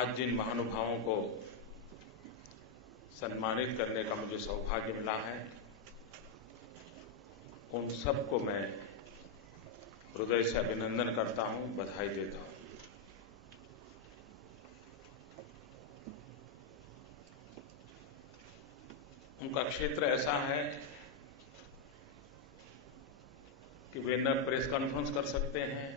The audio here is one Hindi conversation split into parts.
आज जिन महानुभावों को सम्मानित करने का मुझे सौभाग्य मिला है, उन सबको मैं हृदय से अभिनंदन करता हूं, बधाई देता हूं। उनका क्षेत्र ऐसा है कि वे न प्रेस कॉन्फ्रेंस कर सकते हैं,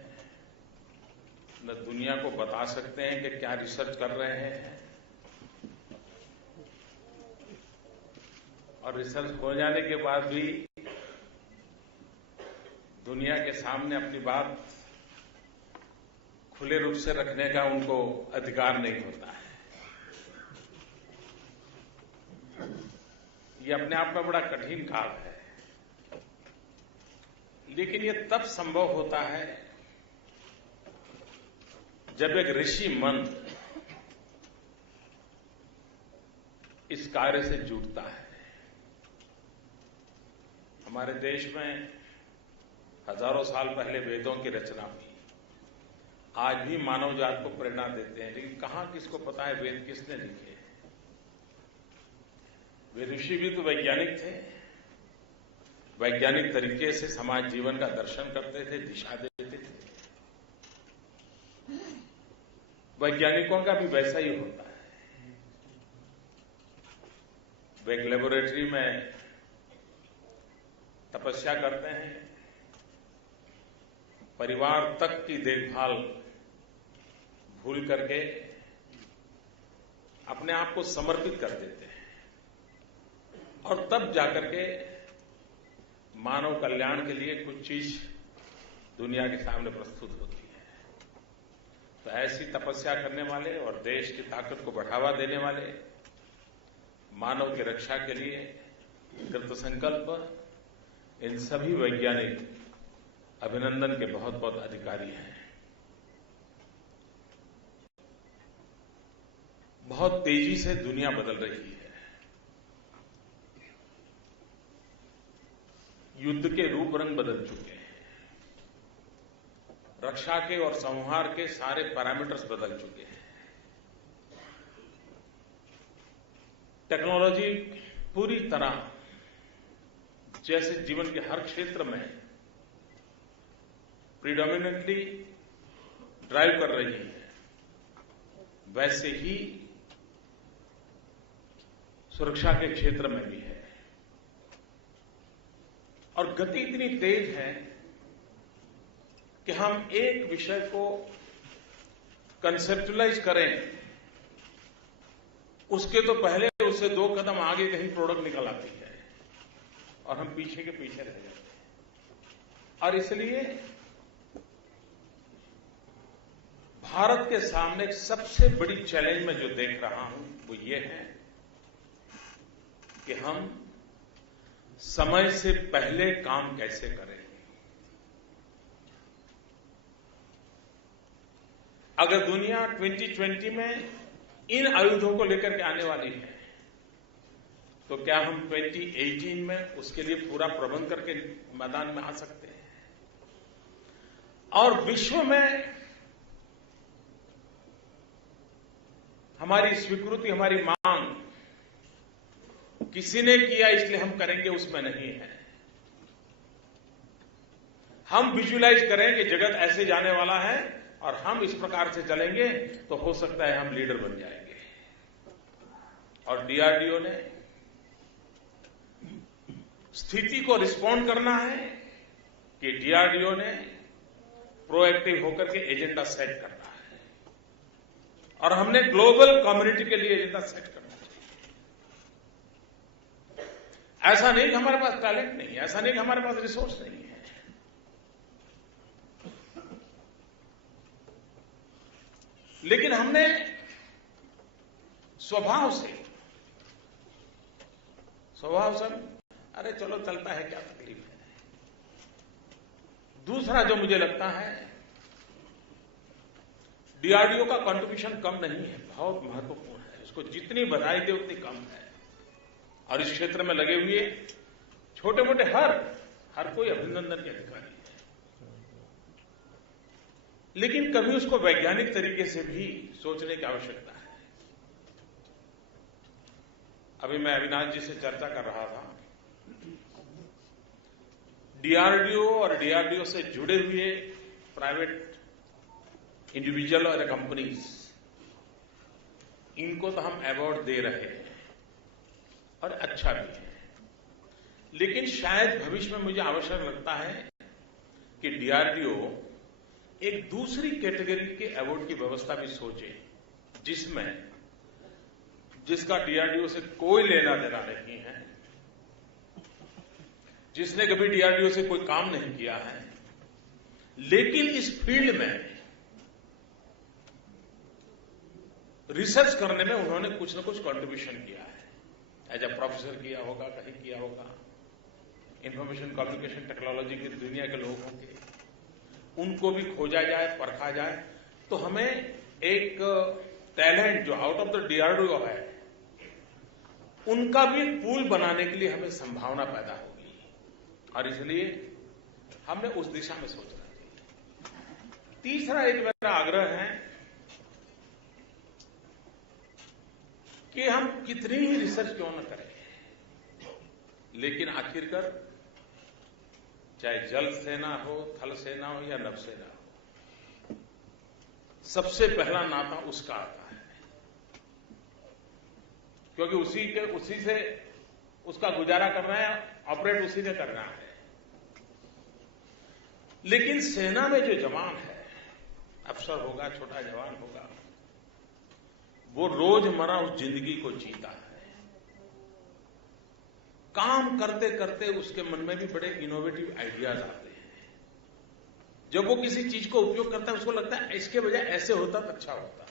न दुनिया को बता सकते हैं कि क्या रिसर्च कर रहे हैं, और रिसर्च हो जाने के बाद भी दुनिया के सामने अपनी बात खुले रूप से रखने का उनको अधिकार नहीं होता है। ये अपने आप में बड़ा कठिन काम है, लेकिन ये तब संभव होता है जब एक ऋषि मन इस कार्य से जुड़ता है। हमारे देश में हजारों साल पहले वेदों की रचना हुई, आज भी मानव जात को प्रेरणा देते हैं, लेकिन कहां किसको पता है वेद किसने लिखे। वे ऋषि भी तो वैज्ञानिक थे, वैज्ञानिक तरीके से समाज जीवन का दर्शन करते थे, दिशा देते थे। वैज्ञानिकों का भी वैसा ही होता है। वे एक लेबोरेटरी में तपस्या करते हैं, परिवार तक की देखभाल भूल करके अपने आप को समर्पित कर देते हैं, और तब जाकर के मानव कल्याण के लिए कुछ चीज दुनिया के सामने प्रस्तुत होती है। तो ऐसी तपस्या करने वाले और देश की ताकत को बढ़ावा देने वाले, मानव की रक्षा के लिए कृत संकल्प इन सभी वैज्ञानिक अभिनंदन के बहुत बहुत अधिकारी हैं। बहुत तेजी से दुनिया बदल रही है, युद्ध के रूप रंग बदल चुके हैं, रक्षा के और संहार के सारे पैरामीटर्स बदल चुके हैं। टेक्नोलॉजी पूरी तरह जैसे जीवन के हर क्षेत्र में प्रीडोमिनेंटली ड्राइव कर रही है, वैसे ही सुरक्षा के क्षेत्र में भी है। और गति इतनी तेज है कि हम एक विषय को कंसेप्चुअलाइज करें, उसके तो पहले उससे 2 कदम आगे कहीं प्रोडक्ट निकल आती है और हम पीछे के पीछे रह जाते हैं। और इसलिए भारत के सामने सबसे बड़ी चैलेंज मैं जो देख रहा हूं वो ये है कि हम समय से पहले काम कैसे करें। अगर दुनिया 2020 में इन आयुधों को लेकर के आने वाली है, तो क्या हम 2018 में उसके लिए पूरा प्रबंध करके मैदान में आ सकते हैं? और विश्व में हमारी स्वीकृति, हमारी मांग किसी ने किया इसलिए हम करेंगे, उसमें नहीं है। हम विजुअलाइज करें कि जगत ऐसे जाने वाला है और हम इस प्रकार से चलेंगे, तो हो सकता है हम लीडर बन जाएंगे। और डीआरडीओ ने स्थिति को रिस्पॉन्ड करना है कि डीआरडीओ ने प्रोएक्टिव होकर के एजेंडा सेट करना है, और हमने ग्लोबल कम्युनिटी के लिए एजेंडा सेट करना है। ऐसा नहीं कि हमारे पास टैलेंट नहीं है, ऐसा नहीं कि हमारे पास रिसोर्स नहीं है, लेकिन हमने स्वभाव से अरे चलो चलता है, क्या तकलीफ है। दूसरा जो मुझे लगता है, डीआरडीओ का कंट्रीब्यूशन कम नहीं है, बहुत महत्वपूर्ण है। उसको जितनी बधाई दे उतनी कम है। और इस क्षेत्र में लगे हुए छोटे मोटे हर कोई अभिनंदन के अधिकारी है, लेकिन कभी उसको वैज्ञानिक तरीके से भी सोचने की आवश्यकता है। अभी मैं अविनाश जी से चर्चा कर रहा था, डीआरडीओ और डीआरडीओ से जुड़े हुए प्राइवेट इंडिविजुअल और कंपनीज, इनको तो हम अवार्ड दे रहे हैं और अच्छा भी है, लेकिन शायद भविष्य में मुझे आवश्यक लगता है कि डीआरडीओ एक दूसरी कैटेगरी के अवार्ड की व्यवस्था भी सोचे, जिसका डीआरडीओ से कोई लेना देना नहीं है, जिसने कभी डीआरडीओ से कोई काम नहीं किया है, लेकिन इस फील्ड में रिसर्च करने में उन्होंने कुछ न कुछ कंट्रीब्यूशन किया है। एज ए प्रोफेसर किया होगा, कहीं किया होगा, इंफॉर्मेशन कम्युनिकेशन टेक्नोलॉजी की दुनिया के लोग होंगे, उनको भी खोजा जाए, परखा जाए, तो हमें एक टैलेंट जो आउट ऑफ द डीआरडीओ है, उनका भी एक पूल बनाने के लिए हमें संभावना पैदा होगी, और इसलिए हमने उस दिशा में सोचना चाहिए। तीसरा एक मेरा आग्रह है कि हम कितनी ही रिसर्च क्यों न करें, लेकिन आखिरकार चाहे जल सेना हो, थल सेना हो या नभ सेना हो, सबसे पहला नाता उसका आता है, क्योंकि उसी से उसका गुजारा करना है, ऑपरेट उसी ने करना है। लेकिन सेना में जो जवान है, अफसर होगा, छोटा जवान होगा, वो रोजमर्रा उस जिंदगी को जीता है। काम करते करते उसके मन में भी बड़े इनोवेटिव आइडियाज आते हैं। जब वो किसी चीज को उपयोग करता है, उसको लगता है इसके बजाय ऐसे होता तो अच्छा होता।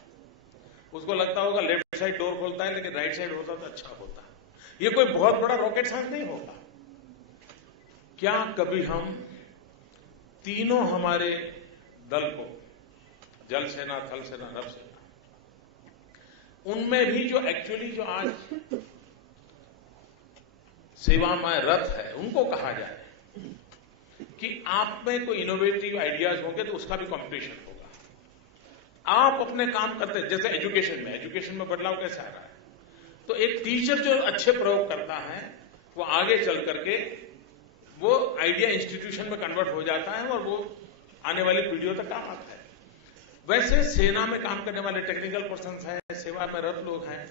उसको लगता होगा लेफ्ट साइड डोर खोलता है, लेकिन राइट साइड होता तो अच्छा होता। ये कोई बहुत बड़ा रॉकेट साइंस नहीं होगा। क्या कभी हम तीनों हमारे दल को, जल सेना, थल सेना, नभ सेना, उनमें भी जो एक्चुअली जो आज सेवा में रत है, उनको कहा जाए कि आप में कोई इनोवेटिव आइडियाज होंगे तो उसका भी कंपटीशन होगा। आप अपने काम करते, जैसे एजुकेशन में बदलाव कैसे आ रहा है, तो एक टीचर जो अच्छे प्रयोग करता है, वो आगे चल करके वो आइडिया इंस्टीट्यूशन में कन्वर्ट हो जाता है और वो आने वाली पीढ़ियों तक काम आता है। वैसे सेना में काम करने वाले टेक्निकल पर्सन हैं, सेवा में रत लोग हैं,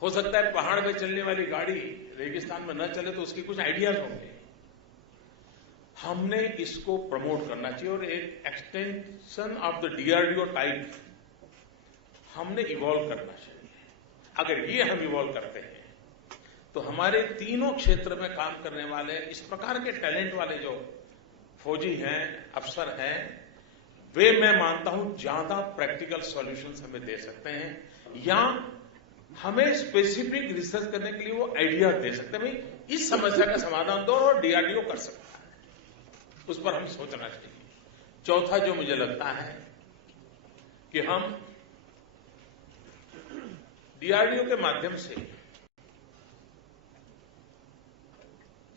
हो सकता है पहाड़ में चलने वाली गाड़ी रेगिस्तान में न चले तो उसके कुछ आइडियाज होंगे। हमने इसको प्रमोट करना चाहिए और एक extension of the DRDO type हमने इवॉल्व करना चाहिए। अगर ये हम इवॉल्व करते हैं तो हमारे तीनों क्षेत्र में काम करने वाले इस प्रकार के टैलेंट वाले जो फौजी हैं, अफसर हैं, वे मैं मानता हूं ज्यादा प्रैक्टिकल सॉल्यूशंस हमें दे सकते हैं, या हमें स्पेसिफिक रिसर्च करने के लिए वो आइडिया दे सकते हैं। भाई इस समस्या का समाधान दो और डीआरडीओ कर सकता है, उस पर हम सोचना चाहिए। चौथा जो मुझे लगता है कि हम डीआरडीओ के माध्यम से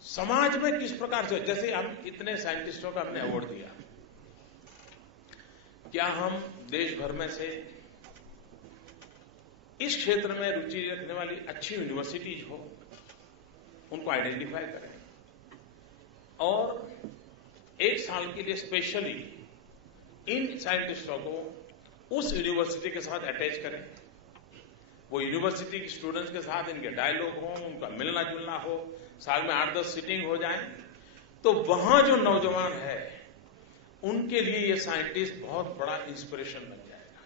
समाज में किस प्रकार से, जैसे हम इतने साइंटिस्टों का हमने अवार्ड दिया, क्या हम देश भर में से इस क्षेत्र में रुचि रखने वाली अच्छी यूनिवर्सिटीज हो, उनको आइडेंटिफाई करें और एक साल के लिए स्पेशली इन साइंटिस्टों को उस यूनिवर्सिटी के साथ अटैच करें। वो यूनिवर्सिटी के स्टूडेंट्स के साथ इनके डायलॉग हो, उनका मिलना जुलना हो, साल में 8-10 सिटिंग हो जाए, तो वहां जो नौजवान है उनके लिए ये साइंटिस्ट बहुत बड़ा इंस्पिरेशन बन जाएगा।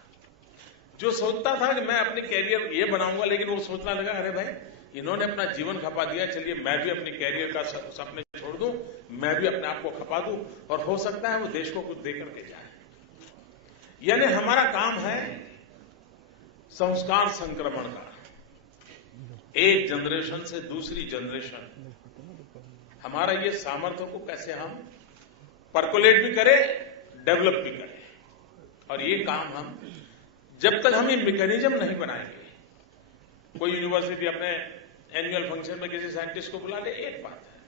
जो सोचता था कि मैं अपनी कैरियर ये बनाऊंगा, लेकिन वो सोचने लगा अरे भाई इन्होंने अपना जीवन खपा दिया, चलिए मैं भी अपनी कैरियर का सपने छोड़ दूं, मैं भी अपने आप को खपा दूं और हो सकता है वो देश को कुछ दे करके जाए। यानी हमारा काम है संस्कार संक्रमण का, एक जनरेशन से दूसरी जनरेशन। हमारा ये सामर्थ्य को कैसे हम परकोलेट भी करें, डेवलप भी करें, और ये काम हम जब तक हम ये मैकेनिज्म नहीं बनाएंगे, कोई यूनिवर्सिटी अपने एनुअल फंक्शन में किसी साइंटिस्ट को बुला ले, एक बात है,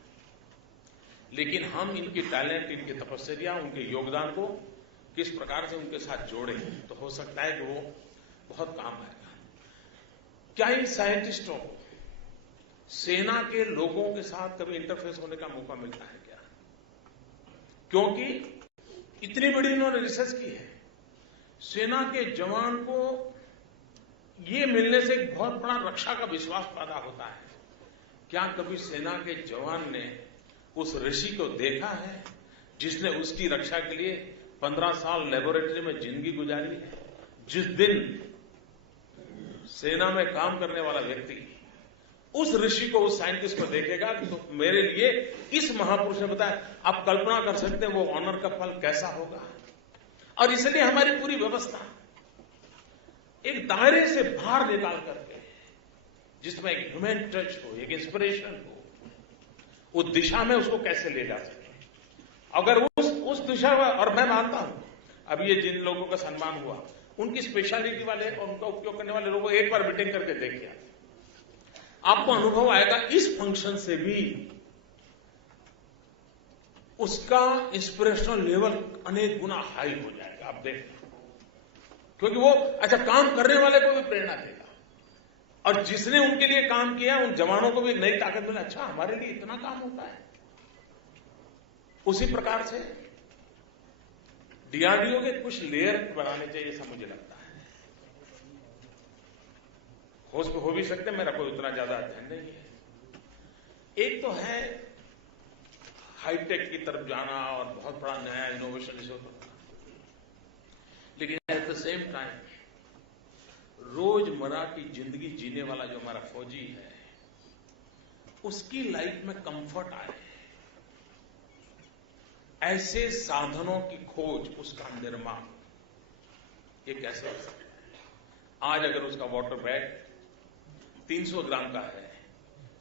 लेकिन हम इनकी टैलेंट, इनकी तपस्या, उनके योगदान को किस प्रकार से उनके साथ जोड़ें, तो हो सकता है कि वो बहुत काम आएगा। क्या इन साइंटिस्टों को सेना के लोगों के साथ कभी इंटरफेस होने का मौका मिलता है क्या? क्योंकि इतनी बड़ी इन्होंने रिसर्च की है, सेना के जवान को ये मिलने से एक बहुत बड़ा रक्षा का विश्वास पैदा होता है। क्या कभी सेना के जवान ने उस ऋषि को देखा है जिसने उसकी रक्षा के लिए 15 साल लेबोरेटरी में जिंदगी गुजारी है? जिस दिन सेना में काम करने वाला व्यक्ति उस ऋषि को, उस साइंटिस्ट को देखेगा कि तो मेरे लिए इस महापुरुष ने बताया, आप कल्पना कर सकते हैं वो ऑनर का फल कैसा होगा। और इसलिए हमारी पूरी व्यवस्था एक दायरे से बाहर निकाल करके, जिसमें एक ह्यूमन टच हो, एक इंस्पिरेशन हो, उस दिशा में उसको कैसे ले जा सके। अगर उस दिशा में, और मैं मानता हूं अब ये जिन लोगों का सम्मान हुआ, उनकी स्पेशलिटी वाले और उनका उपयोग करने वाले लोगों को एक बार मीटिंग करके देखिए, आपको अनुभव आएगा इस फंक्शन से भी उसका इंस्पिरेशनल लेवल अनेक गुना हाई हो जाएगा। आप देखना, क्योंकि वो अच्छा काम करने वाले को भी प्रेरणा देगा, और जिसने उनके लिए काम किया उन जवानों को भी एक नई ताकत मिले, अच्छा हमारे लिए इतना काम होता है। उसी प्रकार से डीआरडीओ के कुछ लेयर बनाने चाहिए, ऐसा मुझे लगता है। हो भी सकते, मेरा कोई उतना ज्यादा अध्ययन नहीं है। एक तो है हाईटेक की तरफ जाना और बहुत बड़ा नया इनोवेशन इसे होता, लेकिन एट द सेम टाइम रोजमर्रा की जिंदगी जीने वाला जो हमारा फौजी है, उसकी लाइफ में कंफर्ट आए, ऐसे साधनों की खोज, उसका निर्माण, ये कैसे हो सकता है? आज अगर उसका वाटर बैग 300 ग्राम का है,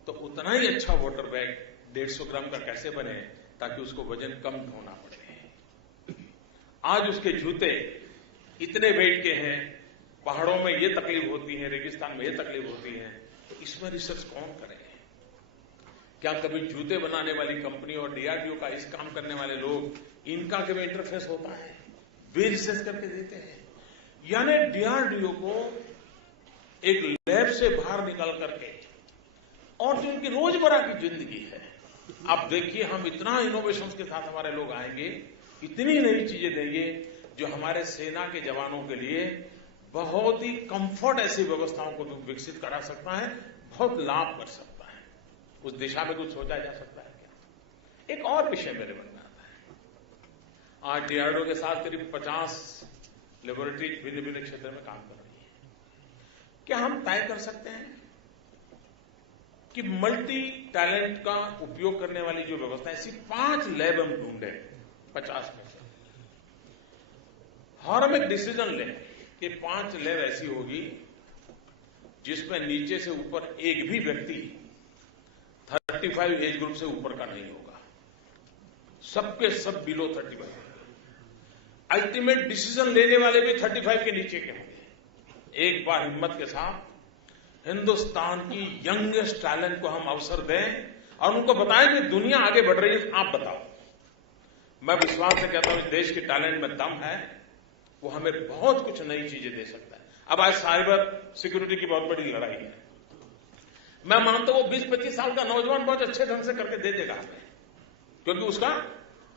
तो उतना ही अच्छा वाटर बैग 150 ग्राम का कैसे बने ताकि उसको वजन कम ढोना पड़े। आज उसके जूते इतने वेट के हैं, पहाड़ों में ये तकलीफ होती है, रेगिस्तान में ये तकलीफ होती है, तो इसमें रिसर्च कौन करे? क्या कभी जूते बनाने वाली कंपनी और डीआरडीओ का इस काम करने वाले लोग, इनका कभी इंटरफेस होता है? वे रिसर्च करके देते हैं। यानी डीआरडीओ को एक लैब से बाहर निकाल करके, और जो उनकी रोजमर्रा की जिंदगी है, आप देखिए हम इतना इनोवेशन के साथ हमारे लोग आएंगे, इतनी नई चीजें देंगे जो हमारे सेना के जवानों के लिए बहुत ही कंफर्ट ऐसी व्यवस्थाओं को विकसित करा सकता है, बहुत लाभ कर सकता है। उस दिशा में कुछ सोचा जा सकता है क्या? एक और विषय मेरे मन में आता है, आज डीआरडीओ के साथ करीब 50 लेबोरेटरी भिन्न भिन्न क्षेत्र में काम कर रही है। क्या हम तय कर सकते हैं कि मल्टी टैलेंट का उपयोग करने वाली जो व्यवस्था है, ऐसी 5 लैब हम ढूंढे 50 में से, और हम एक डिसीजन लें कि 5 लैब ऐसी होगी जिसमें नीचे से ऊपर एक भी व्यक्ति 35 एज ग्रुप से ऊपर का नहीं होगा, सबके सब बिलो 35। अल्टीमेट डिसीजन लेने वाले भी 35 के नीचे के होंगे। एक बार हिम्मत के साथ हिंदुस्तान की यंगेस्ट टैलेंट को हम अवसर दें और उनको बताएं कि दुनिया आगे बढ़ रही है, आप बताओ। मैं विश्वास से कहता हूं इस देश की टैलेंट में दम है, वो हमें बहुत कुछ नई चीजें दे सकता है। अब आज साइबर सिक्योरिटी की बहुत बड़ी लड़ाई है, मैं मानता हूं वो 20-25 साल का नौजवान बहुत अच्छे ढंग से करके दे देगा हमें, क्योंकि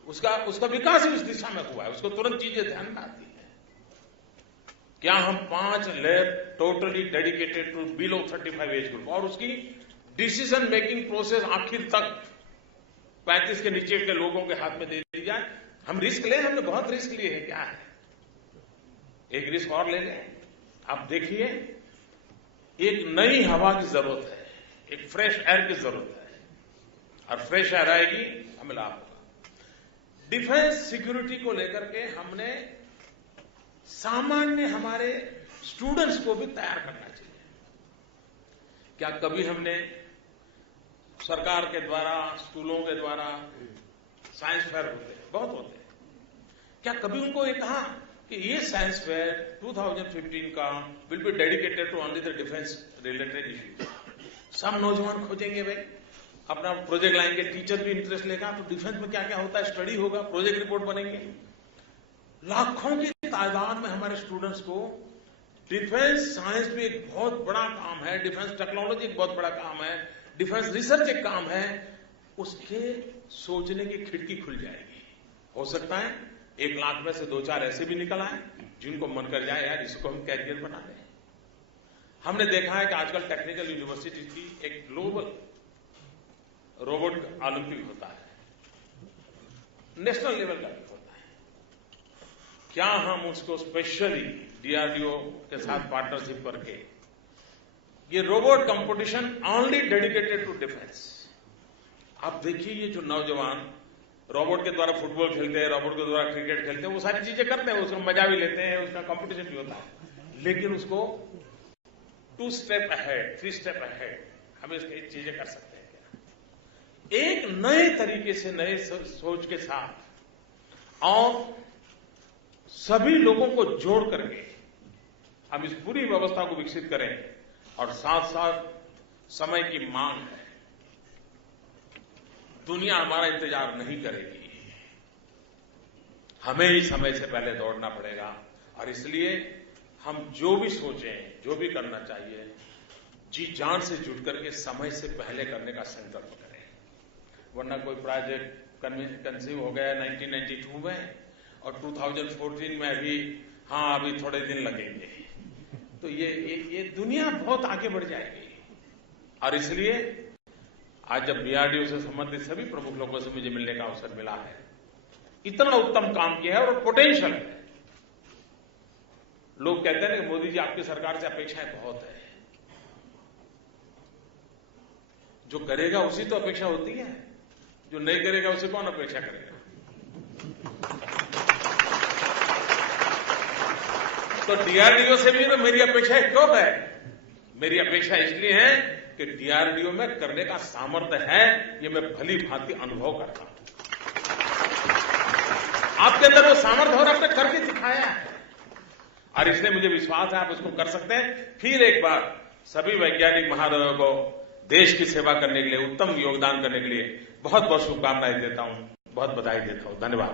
उसका विकास ही उस दिशा में हुआ है, उसको तुरंत चीजें ध्यान में आती है। क्या हम 5 lab totally dedicated to below 35 age group, और उसकी डिसीजन मेकिंग प्रोसेस आखिर तक 35 के नीचे के लोगों के हाथ में दे दी जाए? हम रिस्क लें, हमने बहुत रिस्क लिए हैं, क्या है एक रिस्क और ले लें। आप देखिए एक नई हवा की जरूरत है, एक फ्रेश एयर की जरूरत है, और फ्रेश एयर आएगी हमें लाभ होगा। डिफेंस सिक्योरिटी को लेकर के हमने सामान्य हमारे स्टूडेंट्स को भी तैयार करना चाहिए। क्या कभी हमने सरकार के द्वारा, स्कूलों के द्वारा साइंस फेयर होते हैं, बहुत होते हैं, क्या कभी उनको ये कहा कि ये साइंस फेयर 2015 का will be dedicated to only the defence related issues? सब नौजवान खोजेंगे भाई, अपना प्रोजेक्ट लाएंगे, टीचर भी इंटरेस्ट लेगा, तो डिफेंस में क्या क्या होता है स्टडी होगा, प्रोजेक्ट रिपोर्ट बनेंगे। लाखों की तादाद में हमारे स्टूडेंट्स को डिफेंस साइंस भी एक बहुत बड़ा काम है, डिफेंस टेक्नोलॉजी एक बहुत बड़ा काम है, डिफेंस रिसर्च एक काम है। उसके सोचने की खिड़की खुल जाएगी। हो सकता है 1 लाख में से 2-4 ऐसे भी निकल आए जिनको मन कर जाए यार इसको हम कैरियर बना लें। हमने देखा है कि आजकल टेक्निकल यूनिवर्सिटी की एक ग्लोबल रोबोट ओलंपिक होता है, नेशनल लेवल का भी होता है। क्या हम उसको स्पेशली डीआरडीओ के साथ पार्टनरशिप करके ये robot competition only dedicated to defence. आप देखिए ये जो नौजवान रोबोट के द्वारा फुटबॉल खेलते हैं, रोबोट के द्वारा क्रिकेट खेलते हैं, वो सारी चीजें करते हैं, उसका मजा भी लेते हैं, उसका कंपटीशन भी होता है, लेकिन उसको 2 स्टेप अहेड 3 स्टेप अहेड हम इसकी चीजें कर सकते हैं क्या? एक नए तरीके से, नए सोच के साथ और सभी लोगों को जोड़ करके हम इस पूरी व्यवस्था को विकसित करें। और साथ साथ समय की मांग है, दुनिया हमारा इंतजार नहीं करेगी, हमें ही समय से पहले दौड़ना पड़ेगा। और इसलिए हम जो भी सोचें, जो भी करना चाहिए, जी जान से जुट करके समय से पहले करने का संकल्प करें, वरना कोई प्रोजेक्ट कंसीव हो गया 1992 में और 2014 में अभी थोड़े दिन लगेंगे, तो ये दुनिया बहुत आगे बढ़ जाएगी। और इसलिए आज जब डीआरडीओ से संबंधित सभी प्रमुख लोगों से मुझे मिलने का अवसर मिला है, इतना उत्तम काम किया है और पोटेंशियल है। लोग कहते हैं कि मोदी जी आपकी सरकार से अपेक्षाएं बहुत है, जो करेगा उसी तो अपेक्षा होती है, जो नहीं करेगा उसे कौन अपेक्षा करेगा? तो डीआरडीओ से भी तो मेरी अपेक्षा क्यों है? मेरी अपेक्षा इसलिए है कि डीआरडीओ में करने का सामर्थ्य है, ये मैं भली भांति अनुभव करता हूं। आपके अंदर वो सामर्थ्य और आपने करके दिखाया है, और इसलिए मुझे विश्वास है आप उसको कर सकते हैं। फिर एक बार सभी वैज्ञानिक महानुभावों को देश की सेवा करने के लिए, उत्तम योगदान करने के लिए बहुत बहुत शुभकामनाएं देता हूं, बहुत बधाई देता हूं। धन्यवाद।